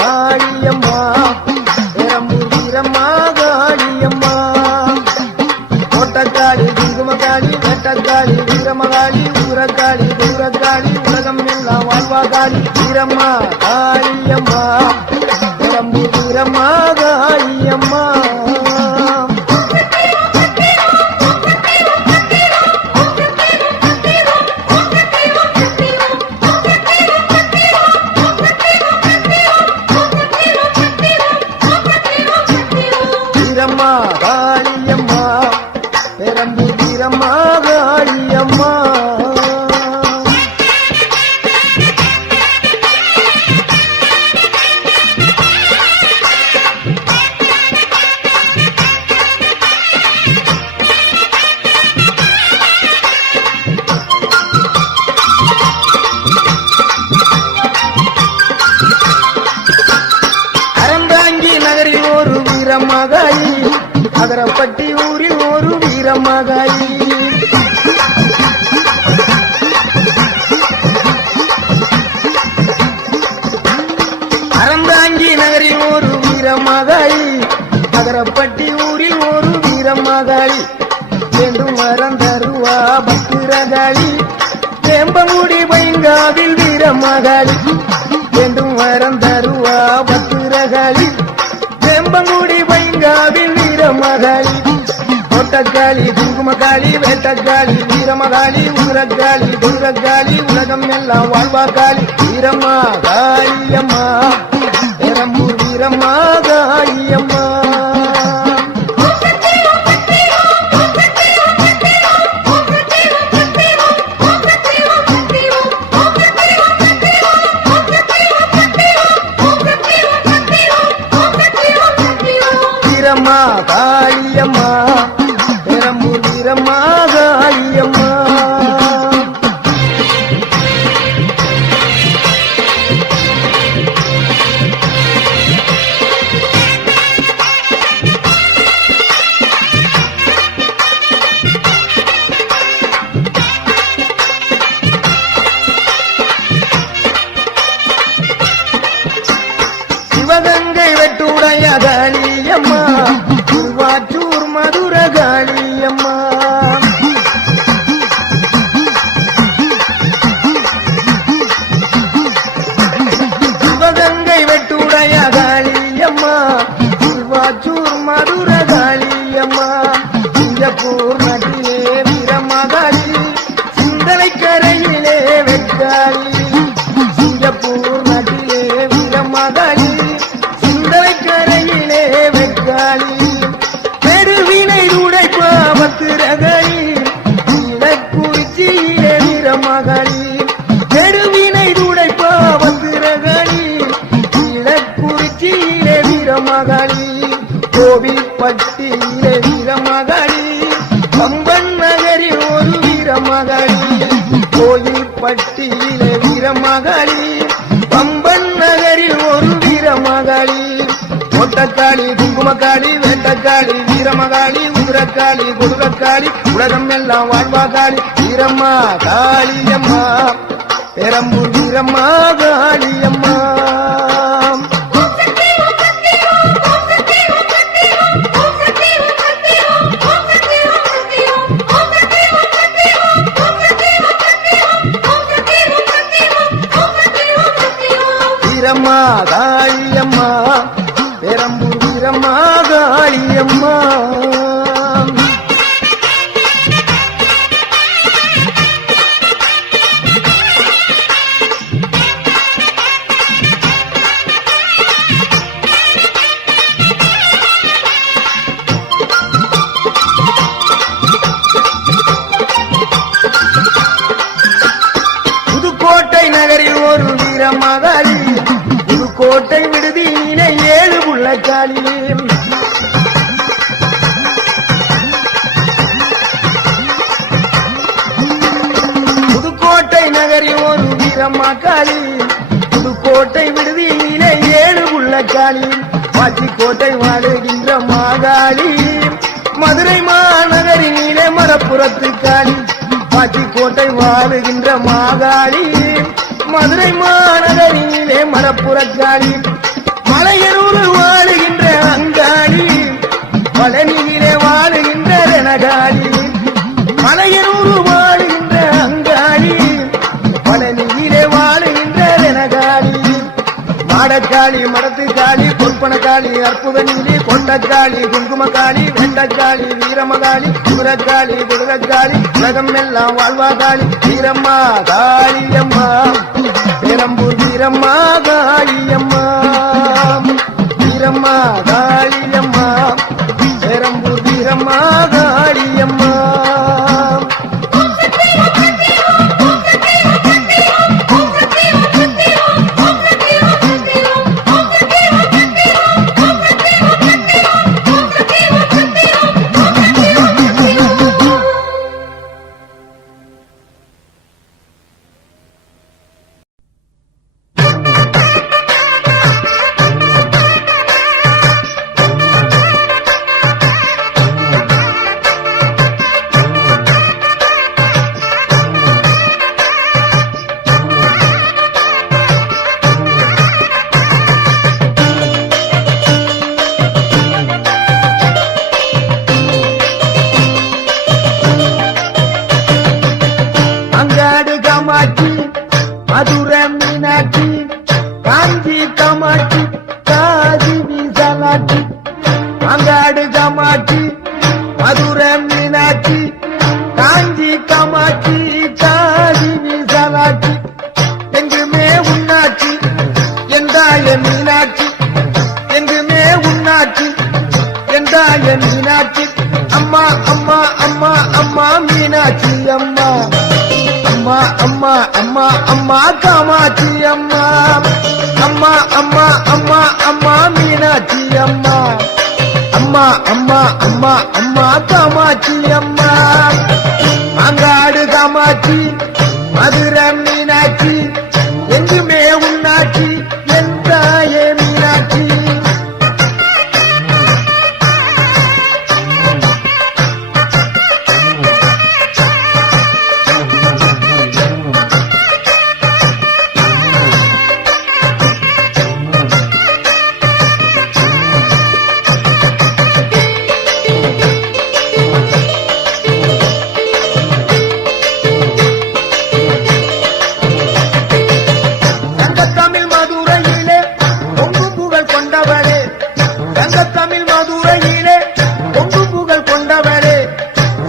காளியம்மா பெரம்பூர் வீரம்மா காளியம்மா கோட்டக்காளி குங்குமக்காளி வெட்டக்காளி வீரமகாளி ஊரக்காளி தூரக்காளி உலகம் எல்லாம் வாழ்வாகாளி வீரம்மா காளியம்மா பெரம்பூர் வீரம்மா காளியம்மா வீரம்மா காளியம்மா பெரம்பூர் வீரம்மா காளியம்மா அறந்தாங்கி நகரில் ஒரு வீரமகாளி அகரப்பட்டி ஊரில் ஒரு வீரமகாளி அறந்தாங்கி நகரில் ஒரு வீரமகாளி அகரப்பட்டி ஊரில் ஒரு வீரமகாளி வேண்டும் வரம் தருவா பத்திரகாளி வேம்பங்குடி பைங்காவில் வீரமகாளி வேண்டும் வரம் தருவா பத்திரகாளி வேம்பங்குடி பைங்காவில் வீரமகாளி கோட்டக்காளி குங்குமக்காளி வேட்டக்காளி வீரமகாளி ஊரக்காளி தூரக்காளி உலகம் எல்லாம் வாழ்வாக்காளி வீரம்மா காளியம்மா பெரம்பூர் வீரம்மா காளியம்மா வீரம்மா காளியம்மா பெரம்பூர் வீரம்மா காளியம்மா சிவகங்கை வெட்டுடைய காளியம்மா திருவாச்சூர் மதுர காளியம்மா சிவகங்கை வெட்டுடைய காளியம்மா திருவாச்சூர் மதுர காளியம்மா சிங்கப்பூர் நாட்டிலே வீரமகாளி சிந்தனை கரையிலே வெட்டாளி சிங்கப்பூர் நாட்டிலே வீரமகாளி சிந்தனை கரையிலே வெட்டாளி பெருவினை உடைப்பா பத்திரகாளி இலக்குறிச்சியிலே வீரமகாளி பெருவினை உடைப்பா பத்திரகாளி இலக்குறிச்சியிலே வீரமகாளி கோவில்பட்டியிலே வீரமகாளி கம்பன் நகரில் ஒரு வீரமகாளி கோயில்பட்டியிலே வீரமகாளி கம்பன் நகரில் ஒரு வீரமகாளி கோட்டக்காளி குங்குமக்காளி வேட்டக்காளி வீரமகாளி ஊரக்காளி கொடுக்காளி உலகம் எல்லாம் வாழ்வாகாளி வீரம்மா காளியம்மா பெரம்பூர் வீரம்மா காளியம்மா வீரம்மா காளியம்மா பெரம்பூர் வீரம்மா காளியம்மா புதுக்கோட்டை நகரில் ஒரு வீரமகாளி புதுக்கோட்டை விடுதியிலே 7 புள்ளக்காளி புதுக்கோட்டை நகரில் ஒரு வீரமகாளி புதுக்கோட்டை விடுதியிலே 7 புள்ளக்காளி பாச்சிக்கோட்டை வாழுகின்ற மாகாளி மதுரை மாநகரினிலே மரப்புறத்து காளி பாச்சிக்கோட்டை வாழுகின்ற மாகாளி மதுரை மாநகரிலே மலப்புறக்காளி மலையனூர் வாழுகின்ற அங்காளி பழனியிலே வாழுகின்ற ரணகாளி மலையனூர் வாழுகின்ற அங்காளி பழனியிலே வாழுகின்ற ரணகாளி மாடக்காளி மடத்துக்காளி பொற்பனக்காளி அற்புத நீலி கொண்டக்காளி குங்குமக்காளி வெண்டக்காளி வீரமகாளி குதிரக்காளி குதிரக்காளி உலகம் எல்லாம் வாழ்வாகாளி வீரம்மா காளியம்மா பெரம்பூர் வீரம்மா காளியம்மா வீரம்மா காளியம்மா பெரம்பூர் வீரம்மா காளியம்மா மதுரை மீனாட்சி காஞ்சி காமாட்சி காதி விசாலாட்சி அங்காடு காமாட்சி மதுரை மீனாட்சி காஞ்சி காமாட்சி காதி விசாலாட்சி எங்குமே உன்னாட்சி எந்தாய மீனாட்சி எங்குமே உன்னாட்சி எந்தாய மீனாட்சி அம்மா அம்மா அம்மா அம்மா மீனாட்சி அம்மா அம்மா அம்மா அம்மா அம்மா காமாட்சி அம்மா அம்மா அம்மா அம்மா அம்மா மீனாட்சி அம்மா அம்மா அம்மா அம்மா அம்மா காமாட்சி அம்மா அங்காடு காமாட்சி மதுரை மீனாட்சி எங்குமே உன்னாட்சி என் தாயே மீனாட்சி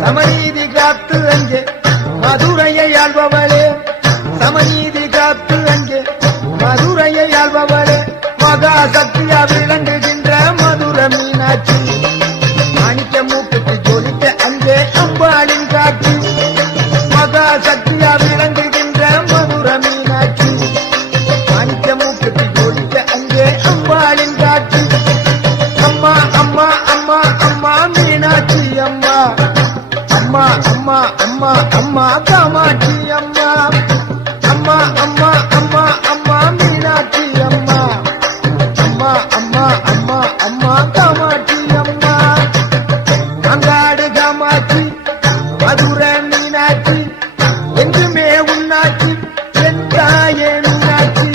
சமநீதி காத்து அங்கே மதுரையை ஆள்பவளே சமநீதி காத்து அங்கே மதுரையை ஆள்பவளே மகா சக்தியா விளங்குகின்ற மதுரை மீனாட்சி மாணிக்க மூக்குக்கு ஜொலித்த அங்கே அம்பாளின் காட்சி மகா சக்தியா விளங்குகின்ற மதுரை மீனாட்சி மாணிக்க மூக்குக்கு ஜொலித்த அங்கே அம்பாளின் காட்சி அம்மா அம்மா அம்மா அம்மா மீனாட்சி அம்மா அம்மா அம்மா அம்மா அம்மா காமாட்சி அம்மா அம்மா அம்மா அம்மா அம்மா மீனாட்சி அம்மா அம்மா அம்மா அம்மா அம்மா காமாட்சி அம்மா அங்காடு காமாட்சி மதுரை மீனாட்சி எங்குமே உன்னாட்சி என் தாயே மீனாட்சி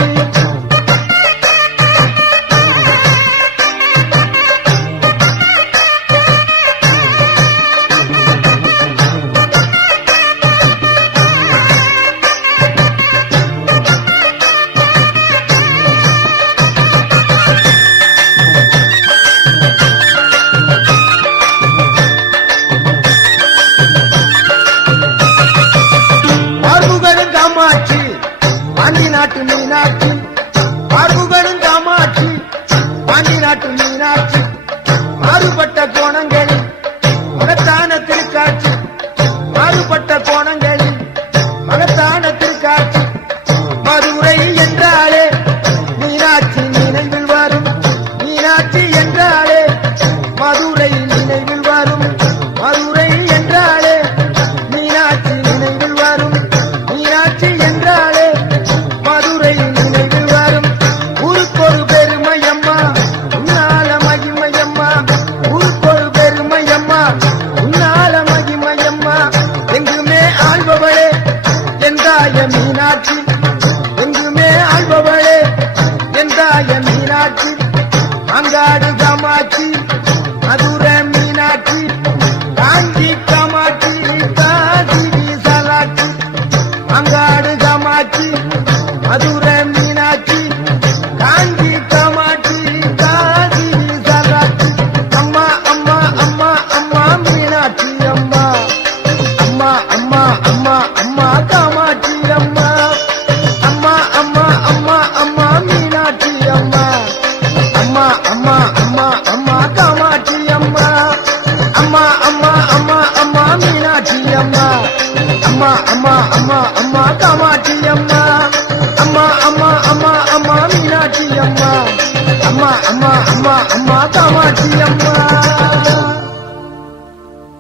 அம்மா அம்மா காமாட்சி